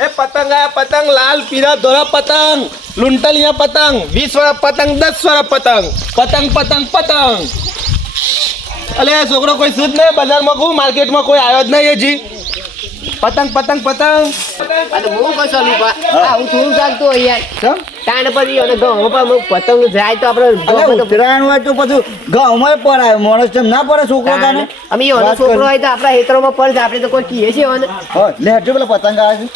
એ પતંગ આ પતંગ, લાલ, પીળા, ધોળા પતંગ લૂંટલિયા પતંગ, વીસ વાળા પતંગ, દસ વાળા પતંગ. પતંગ પતંગ પતંગ. અલે, છોકરો કોઈ સુધ નહીં, બજારમાં કહું માર્કેટમાં કોઈ આવ્યો જ નહીં હજી. પતંગ પતંગ પતંગ. તો હું છું લુપા. આ હું થોડું ચાલતું હોય યાર. તાણ પછી અને ઘઉં પર પતંગ જાય તો આપણે પર ઉત્તરાયણ હોય તો પડાય માણસ તેમ ના પડે છોકરો તાને? અમે છોકરો હોય તો આપણા હેતરોમાં પડે આપણે તો કોઈ કીએ છે. લે પેલા પતંગ આવે છે.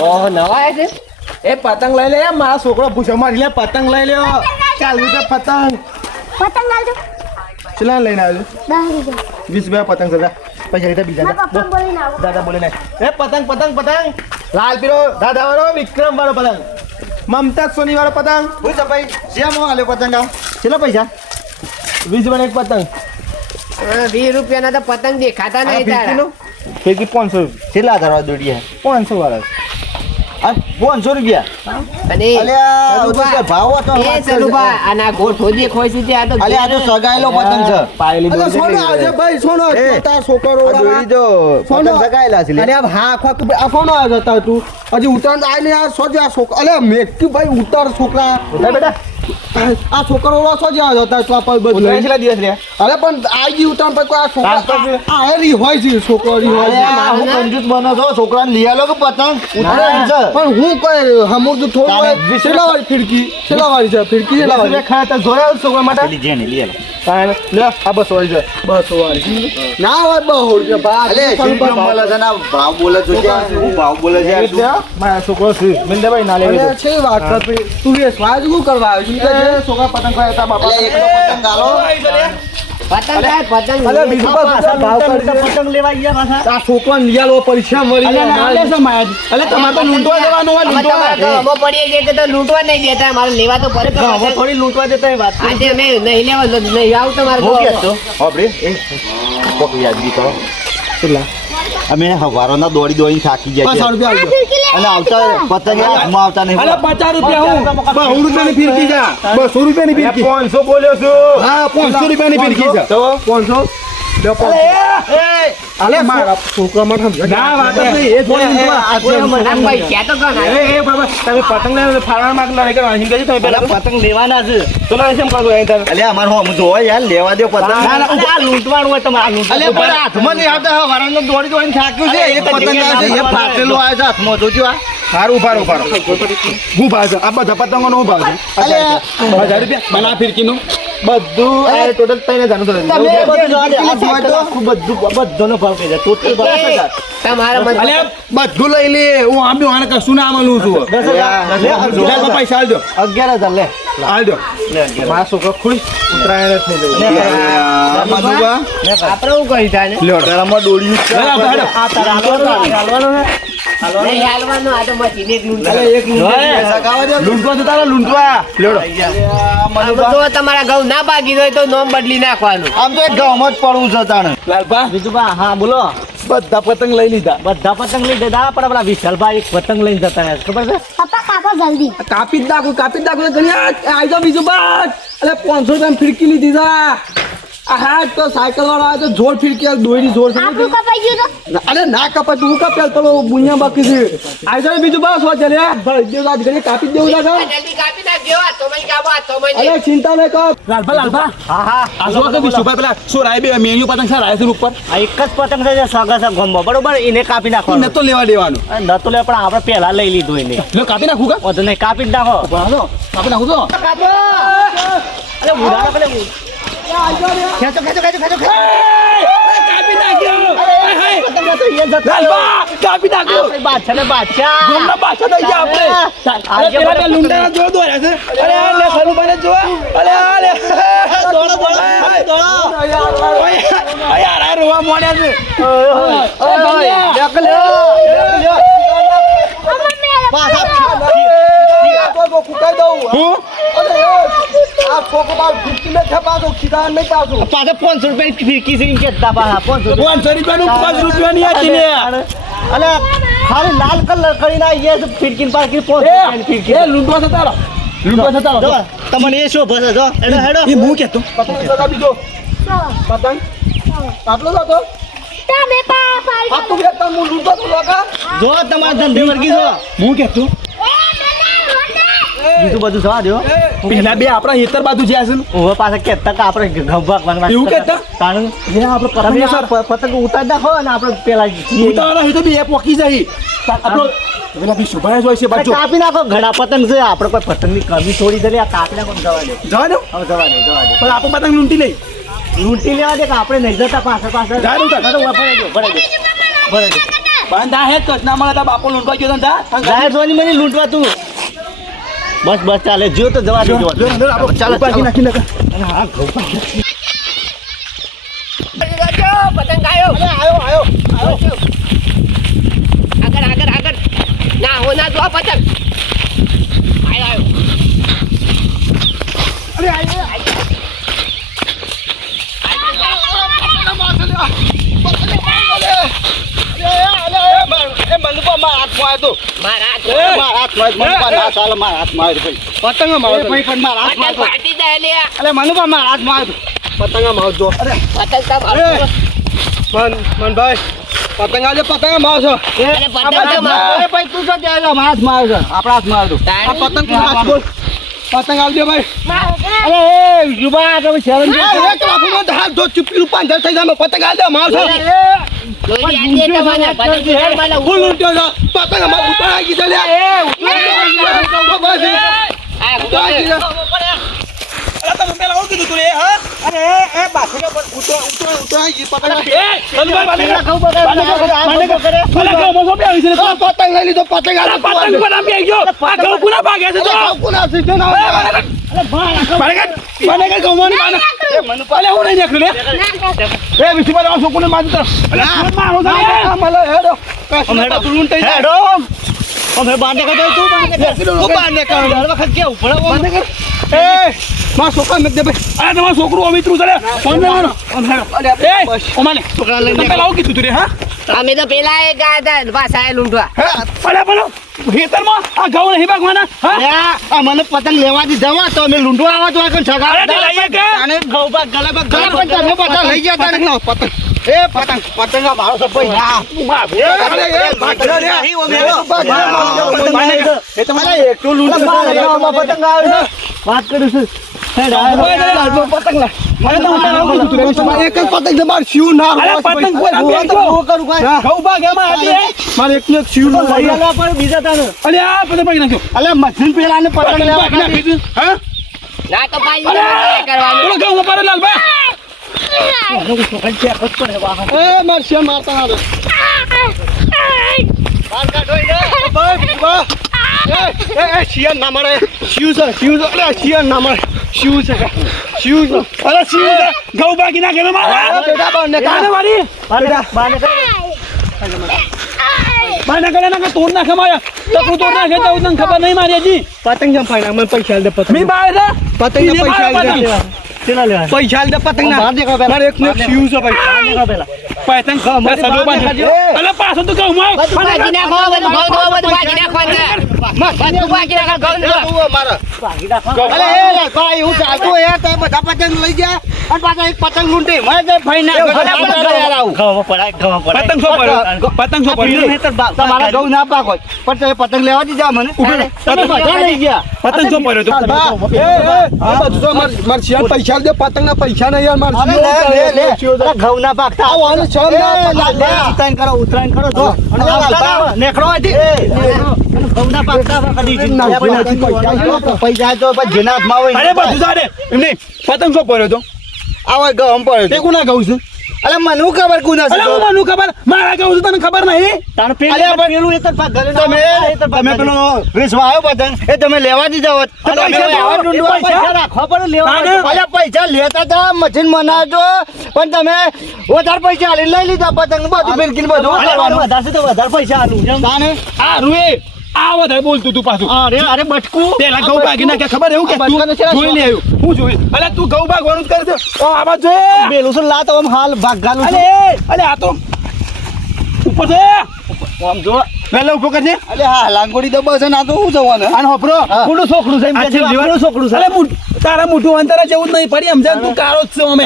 ઓહો નવા આવ્યા છે? એ પતંગ લઈ લે મારા છોકરો ભૂસો મારી લે પતંગ લઈ લો ચાલ તો પતંગ. પતંગ ચલા લઈને આવ્યો વીસ રૂપિયા પતંગ સજા પૈસા લીધા બીજા દાદા બોલે એ પતંગ પતંગ પતંગ લાલ પીરો દાદા વાળો વિક્રમ વાળો પતંગ મમતા સોની વાળો પતંગ હું છે ભાઈ શ્યામ આલ્યો પતંગ આવ કેટલા પૈસા વીસ મને એક પતંગ વીસ રૂપિયાના તો પતંગ દેખાતા નહીં તારા ફેંકી પાંચસો કેટલા ધરવા દોડીએ પાંચસો વાળા પાંચસો રૂપિયા અને ભાવ હતો એ આના છે તે આ તો અલે આ તો સગાયેલો પતંગ છે. પાયેલી અલા, સોનો કેટલી ભાઈ સોનો. તાર છોકરો સોનો. સગાયેલા છે અરે હા આખો આ સોનો આવ્યો તું હજી ઉત્તરાયણ આવીને આ સોજે આ છોકરા અલે મેકી ભાઈ ઉતાર છોકરા. બેટા. આ છોકરો ઓળો જ આવ્યો હતા તો આ પર બધું ઉઠાય દિવસ રે અરે પણ આઈ ઉતરણ પર કોઈ આ છોકરા આ આ રી હોય છે છોકરો રી હોય છે હું કંજૂસ બનો છો છોકરાને લઈ આલો કે પતંગ? ઉતરે છે. પણ હું કોઈ હમુર તો થોડું છેલ્લા વાળી ફિરકી છેલ્લા વાળી છે ફિરકી છેલ્લા વાળી. ખાતા તો જોયા છોકરા માટે? લઈ આલો. તાણે લે આ બસો વાળી છે બસો ના હોય બહુ રૂપિયા ભાઈ અલે, શીખનો મળે છે ને ભાવ બોલે છે ત્યાં ભાવ બોલે છે આ મારા છોકરો છે મિલદે ભાઈ ના લેવી છે વાત કરતી તું એ સ્વાજ શું કરવા આવ્યો છે છોકરા પતંગ બાપા અલે, પતંગ આલો. લૂંટવા નહીં દેતા. મારે લેવા તો પડે થોડી લૂંટવા જતા વાત આજે અમે નહીં લેવા નહીં આવું તમારે કોક યાદગી કરો. અમે હવારોના દોડી દોડીને થાકી રૂપિયા અને આવતા પતંગ આવતા નહીં. અલે પચાસ રૂપિયા હું. બહુ રૂપિયાની ફિરકી જા. બસો રૂપિયાની ફિરકી. પાંચસો બોલ્યો છું. હા પાંચસો રૂપિયાની ફિરકી જા. તો? પાંચસો? લ્યો અલે મારા છોકરા માટે સમજાય. ના વાત નહીં એ થોડી આ છે. આ તો ઘણા એ એ બાબા તમે પતંગ લેવા તમે પેલા. પતંગ લેવાના છે. તો અહીં અમારે હોમ જોવો યાર લેવા દો પતંગ. ના, ના, આ લૂંટવાનું હોય તમારે આ અલ્યા પણ હાથમાં નહીં આવતા હવારોનો દોડી દોડીને થાક્યું છે એ પતંગ આવે છે એ ફાટેલો આવે છે હાથમાં જોજો આ સારું ઉભારો ઉભારો હું ભાવ છે આ બધા પતંગોનો હું ભાવ છે અલ્યા હજાર રૂપિયા. મને આ ફિરકીનું. બધું આ ટોટલ તમે બધું જોવા દે. આ જોવા દો. બધું બધાનો ભાવ કહી દે ટોટલ ભાવ દસ તમારા મત અલ્યા બધું લઈ લે. હું આમ બી વાને કશું ના આમાં છું. લે, પૈસા આલજો અગિયાર હજાર. લે. આલજો મારા છોકરો ખુશ. ઉતરાયણ થઈ જાય આપણે શું કહી થાય ને? લ્યો ગળામાં દોડ્યું છે. હેડો, હેડો. નહીં હાલવાનું આ તમારા ઘઉં ના ભાગી હોય તો નોમ બદલી નાખવાનું. આમ તો એક ગામમાં જ પડવું છે તાણે. લાલપા બીજું હા બોલો. બધા પતંગ લઈ લીધા. બધા પતંગ લઈ જતા પણ પેલા વિશાલભાઈ એક પતંગ લઈને જતા રહ્યા ખબર છે? પપ્પા કાપો જલ્દી. કાપી જ નાખું કાપી જ નાખું. આવી જાઓ બીજું બાદ અરે પાંચસો રૂપિયા ફિરકી લીધી હા તો સાયકલ વાળા આવે તો જોર ફિરકી દોરી જોર આપણું કપાઈ ગયું તો? અરે ના કપાય તું કપાય પેલો બુનિયા બાકી છે. આવી જાઓ બીજું બસ વાત છે ભાઈ દેવ આજ કાપી દેવું લાગે જલ્દી કાપી નાખજો આ તો મઈ કાપો આ તો મઈ અરે ચિંતા નહીં કર. લાલપા લાલપા હા હા. આ જો કે વિશુભાઈ પેલા શું રાય બે મેન્યુ પતંગ સર રાય છે ઉપર? આ એક જ પતંગ છે જે સગા સગ ગમો. બરોબર? એને કાપી ન તો લેવા દેવાનું. તો લે પણ આપણે પહેલા લઈ લીધું એને. લે કાપી નાખું કા? વધુ નહીં કાપી નાખો. હાલો કાપી નાખું તો. અરે ઉડાડો પેલે ખેંચો ખેંચો ખેંચો ખેંચો કાપી નાખ્યો લાલપા કાપી નાખ્યો બાદશાહ ને બાદશાહ ગોમના પાછા થઈ ગયા આપણે અરે પેલા બધા જો દોર્યા છે અરે આ લે સલુભાઈને જો અરે આ લે દોડો દોડો દોડો ઓય યાર આ રોવા મોડ્યા છે ઓય ઓય ફૂકાઈ દઉં. હું? અરે આ છોકરો બાર ફિરકી ને ખપાતો ખીધા નહીં પાછું. પાછા પાંચસો રૂપિયા ફિરકી છે કે પાછા પાંચસો પાંચસો રૂપિયાનું પાંચ રૂપિયાની હતી ને. અલે ખાલી લાલ કલર કરીને આવી ગયા છે ફિરકી પાકી પાંચસો ફિરકી. એ લૂંટવા થતા રહો. લૂંટવા રહો. જો, તમને એ શું ભસે જો હેડો હેડો. એ હું કેતો? પતંગ બીજો પતંગ? આટલો જ હતો? તમે પા પાડી આ તું એક હું લૂંટો તો લગા જો તમારા ધંધે વર્ગી છો. હું કહેતો બીજું બધું જવા દો પેલા બે આપણા હેતર બાજુ જ્યાં છે ને. ઓવે પાસે કહેતા કે આપણે ગંભા કરવાના એવું કહેતા? કારણ એ આપણે આ સર પતંગ ઉતાર નાખો અને આપણે પેલા ઉતારા તો બે પોકી જાય. આપણો પેલા બી શુભાયા જ હોય છે બાજુ. કાપી નાખો ઘણા પતંગ છે. આપણે કોઈ પતંગની કમી છોડી દે આ કાપી કોણ જવા દે જવા દો હવે જવા દે જવા દે પણ આપણે પતંગ લૂંટી લઈ. લૂંટી લેવા દે કે આપણે નહીં જતા પાછળ પાછળ. જા દઉં તો ઊભા ભરાઈ દો ભરાઈ દો. ભરાઈ દો. બાંધા હે તો ના મળે બાપો લૂંટવા ગયો તા જા જાહેર જોવાની મને લૂંટવા તું. બસ બસ ચાલે જો તો જવા દે જવા દે. ચાલો ચાલો. નાખી નાખ. પતંગ આવ્યો આવ્યો આવ્યો આગળ આગળ આગળ. ના હો ના જો આ પતંગ. આવ્યો આવ્યો મારા આવ્યો મારા પતંગ આવજો. ભાઈ અરે એ યુવા તમે શરમ જો ચૂપીનું પાંજર થઈ જાય પતંગ આવજો માં પતંગ લઈ લીધો પતંગ પતંગ આમ ગયો. કુના ભાગે છે તો. કુના છે મને એ મનુ પાલે હું નહીં નીકળ્યું લે. એ વિશુભાઈ આ છોકુને મારી અરે મારો છે મલે હેડો. કશું પતંગ લૂંટાઈ જાય. હેડો. અમે બાંધે કરતો તું બાંધે કર તું બાંધે કર. દર વખત કેવું પડે બાંધે કર. એ મારા છોકરા મેક દે ભાઈ આ તમારું છોકરું અમિત્રું છે ફોન લેવાનો એ ઓમાને છોકરા લઈને પેલા આવું કીધું તું રે હા? અમે તો પેલા એ ગયા હતા પાછા એ લૂંટવા. હે? પડે પડે ખેતરમાં? આ ઘઉં નહીં ભાગવાના હા? આ મને પતંગ લેવા દી જવા. તો અમે લૂંટવા આવા તો કોઈ છગા અરે લઈએ કે? આને ઘઉં પાક ગળા પાક ગળા પાક તમે બધા લઈ ગયા તારે ના પતંગ. એ પતંગ પતંગ મારો એ તમારે એકલું લૂંટો પતંગ આવે વાત કરું છું હેડ આવે. પતંગ લા મને તો પેલા આવું કીધું તું રે એક જ પતંગ છે મારે શિવ ના અરે પતંગ કોઈ ના બેજો કરું કાંઈ. મારતા ના રે એ એ એ શિયાળ ના મળે. શિવ છે શિવ છે. અરે ના મળે. શિવ છે? શિવ છે અરે શિવ છે ઘઉં નાખે ને મારા બેટા બાર ને કાને મારી બાંધે બાંધે કર. બાર ને તોડ નાખે મારા તકુ તોડ નાખે તો તને ખબર નહીં મારી હજી પતંગ જમ ફાઈના મને પૈસા દે પતંગ મી બાય રે પતંગ ના પૈસા દે ચેલા લેવા પૈસા દે પતંગ ના બહાર દેખો પેલા. એક ને શિવ છે ભાઈ કર પેલા પતંગ મારે સદો બાંધે અલે પાછો તો કહું માં બધું ના ખો બધું ઘઉં બધું ભાજી નાખવાનું છે. ભાગી રાખો ભાઈ હું ચાલતું બધા પતંગ લઈ ગયા અને પાછા એક પતંગ લૂંટી. મને તો ભાઈ ના. પતંગ શું પડ્યો પતંગ. બીજું પડ્યો? તમારા ઘઉં ના પાક હોય. પણ તમે પતંગ લેવા દીધા મને. તમે બધા લઈ ગયા. પતંગ શું પડ્યો? તો એ એ આ બધું તો માર માર શિયાળ પૈસા દે પતંગ ના પૈસા નહીં યાર માર લે લે લે. ઘઉં ના પાકતા આવો, આવો, છ ઉત્તરાયણ કરો ઉત્તરાયણ કરો તો અને અહીંથી. ઘઉં ના પાકતા પૈસા. તો જેના હાથમાં હોય અરે બધું સાડે એમ પતંગ શું પડ્યો તો? આ ગમ પડ્યો તે. કોના કહું છું? અલે મને હું ખબર કોના છે અલે હું માનું ખબર? મારા કહું છું તને ખબર નહીં? તારે પેલું અલે પેલું એ તો ઘરે તમે તમે પેલો વિશ્વા આવ્યો પતંગ એ તમે લેવા દીધા હોત તો પૈસા આવા તો- પૈસા? પૈસા રાખવા પડે લેવા અલે પૈસા લેતા તા મશીન મનાજો પણ તમે વધારે પૈસા લઈ લીધા પતંગ બધું ફિરકીને બધું. વધારે તો વધારે પૈસા આલું જેમ. તાને આ રૂએ. આ વધારે બોલતું તું પાછું. અરે અરે બટકું. પેલા ઘઉં ભાગી નાખે ખબર એવું કે તું જોઈ લે આવ્યું. હું જોઈ. અલે તું ઘઉં ભાગવાનું જ કરે છે. ઓ આમાં જો પેલું શું લાતો આમ હાલ ભાગ ગાલું અલે અલે આ તો ઉપર છે. આમ જો. પહેલા ઊભો કરજે અલે હા લાંગોડી દબા છે ના તો હું જવાનું આને હોપરો મોટું છોકરું છે એમ કે છે, મોટું છોકરું છે. અલે તારા મોટું અંતરા જેવું નહીં ફરી સમજે તું કારો જ છો અમે.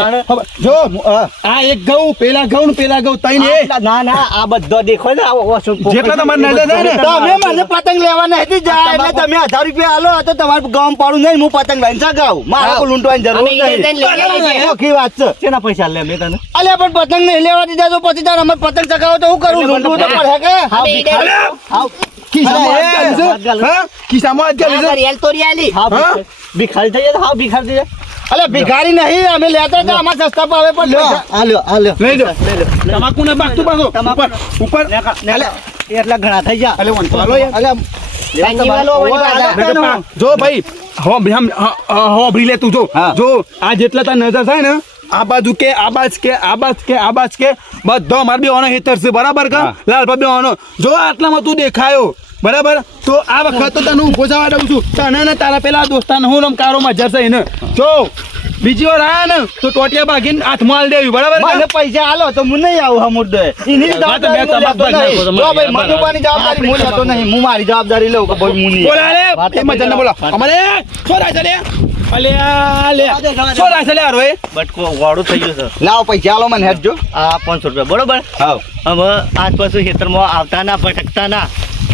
જો હા. આ એક ઘઉં પેલા ઘઉં ને પેલા ઘઉં તઈ ને ના ના આ બધો દેખો ને આ જેટલા તમારે નડે થાય ને, તમે મને પતંગ લેવાના હતી જાય એટલે તમે 1000 રૂપિયા આલો તો તમારે ગામ પાડું નહીં હું પતંગ લઈને ચગાવું મારા કો લૂંટવાની જરૂર નહીં. ચોખ્ખી વાત છે. શેના પૈસા લે મે તને? અલ્યા પણ પતંગ નહીં લેવા દીધા તો પછી તાર અમે પતંગ ચગાવો તો હું કરું? લૂંટવું તો પડે કે. હા? ભિખારી- નહીં અમે લેતા હતા અમાર સસ્તા ભાવે પણ આ લ્યો લઈ લો. તમાકુ ને બાકતું પાછું. ઉપર ઉપર. એટલા ઘણા થઈ ગયા અલે હાલો જો ભાઈ હો ભાઈ આમ, હ- હ- લે તું જો જો આ જેટલા તાર નજર થાય ને આ બાજુ કે આબાજ કે આબાજ કે આબાજ કે બધો માર બે હેતર છે બરાબર કા? હા. બી ઓનો જો આટલામાં તું દેખાયો બરાબર? તો આ વખત તો તને હું જવા દઉં છું. તને ને તારા પેલા દોસ્તાને હું નામ કારો મજર છે એને. જો બીજી વાર આયા ને તો ટોટિયા ભાગીને હાથમાં માલ દેવી બરાબર મને પૈસા આલો તો હું નહીં આવું આ મુદ્દે એની જવાબદારી. જો ભાઈ મધુબાની જવાબદારી હું લેતો નહીં. હું મારી જવાબદારી લઉં કે ભાઈ હું નહીં બોલા રે એમાં જને બોલા અમારે છોરા છે લે લે લે બટકો વાળું થઈ ગયું છે લાવો પૈસા આલો મને હેઠજો આ પાંચસો રૂપિયા બરોબર? હાવ. હવે આજ પાછું ખેતરમાં આવતા ના ભટકતા ના.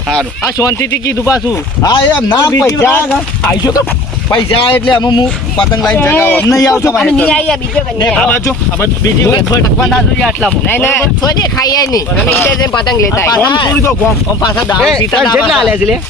સારું આ શાંતિથી કીધું પાછું. હા એમ ના પૈસા વાત. તો. પૈસા એટલે અમે હું પતંગ લાઈન ચગાવું નહીં આવતો અમે નહીં મારે બીજો કંઈ આ બાજુ. આ બાજુ. બીજી વખત ભટકવા ના જોઈએ આટલામાં. નહીં, નહીં, છોડી ખાઈએ નહીં. અમે એ પતંગ લેતા આવીએ. ગોમ છોડી ગોમ. પાછા દારૂ પીતા તને કેટલા દાવા છે લે.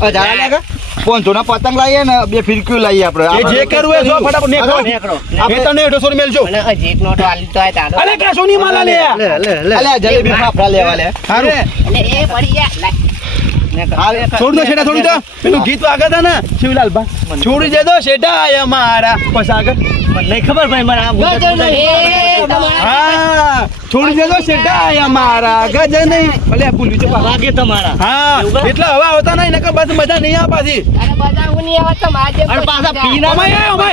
આલ્યા કે? પાંચસો ના પતંગ લાવીએ ને બે ફિરકીઓ લાવીએ આપણે. એ જે કરવું એ જો ફટાફટ નેકળો. નેકળો. એ તને સોરી મેલજો એક નોટો આલી તો. અલે કાશો સોની માલા લે? લે લે લે અલ્યા જલેબી ફાફડા લેવા લે. હારું. એટલે એ પડી ગયા. લાય. છોડ દો શેઠા છોડી દો પેલું ગીત વાગે છે ને શિવલાલ બા છોડી દે દો શેઠા અમારા પછી આગળ. મને નહીં ખબર ભાઈ મને આ ગુજરાત એ બોલાય. તમારા હા છોડી દે દો શેઠા અમારા ગજન. ભલે ભૂલ્યું છે વાગે તમારા. હા એટલા હવા આવતા નહીં નકર બસ મજા નહીં આવે પાછી. અરે હું નહીં મારે પાછા પીના માં એ અમે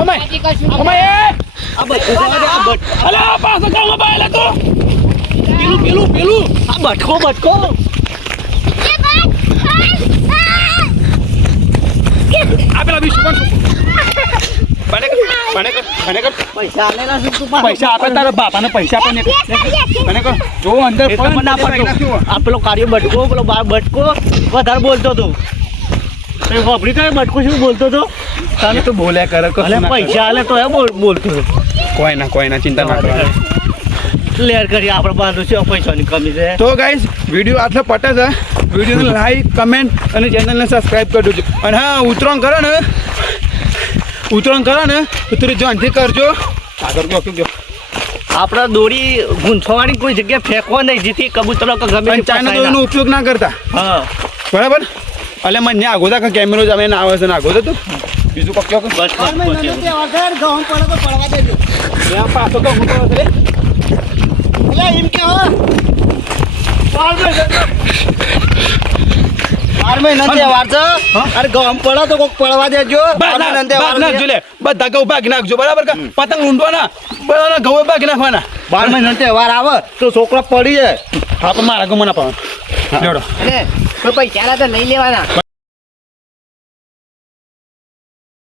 અમે અમે એ. આ બટકો જવા દે, આ બટકો અલે આ પાછો કામ પાયેલા તો. પેલું પેલું પેલું. આ બટકો બટકો. આ પેલા વીસ પૈસા આલેલા છે તું પાછો. પૈસા આપે તારા બાપાને પૈસા આપે ને બને જો અંદર એ ના પડતો. આ પેલો કાર્ય બટકો પેલો બટકો વધારે બોલતો હતો વાપરી કઈ બટકો શું બોલતો હતો? તને તો બોલ્યા કરે પૈસા આલે તો એ બોલ- બોલતો. કોઈ ના કોઈ ના ચિંતા ના કરો લેર કરી આપણે પાસે છે પૈસાની કમી છે. તો ગાઈસ વીડિયો આટલો પટે છે. વિડીયોને લાઈક કમેન્ટ અને ચેનલને સબસ્ક્રાઇબ કરી દેજો અને હા ઉતરણ કરો ને. ઉતરણ કરો ને તો જો અંધી કરજો. આગળ ગયો ગયો. આપણે દોરી ગૂંથવાની કોઈ જગ્યાએ ફેંકવા નહીં જેથી કબૂતરો કે ગમે ચાઇના દોરીનો એનો ઉપયોગ ના કરતા? હા. બરાબર? એટલે મને આગો કે કેમેરો જ અમે ના આવે છે ને આગોતા તો. બીજું કયો કે? બસ બસ ત્યાં પાછો તો હું તો રે એમ કે બાર મહિના તહેવાર અરે ગામ પડો તો કોક પડવા દેજો. બધા ઘઉં ભાગ નાખજો. બરાબર કે? પતંગ ઊંડવાના બધા ઘઉં ભાગ નાખવાના. બાર મહિના તહેવાર આવે તો છોકરા પડી જાય. હા પણ મારા ઘઉં ના પાવા જોડો અને કોઈ પૈસા તો લઈ લેવાના.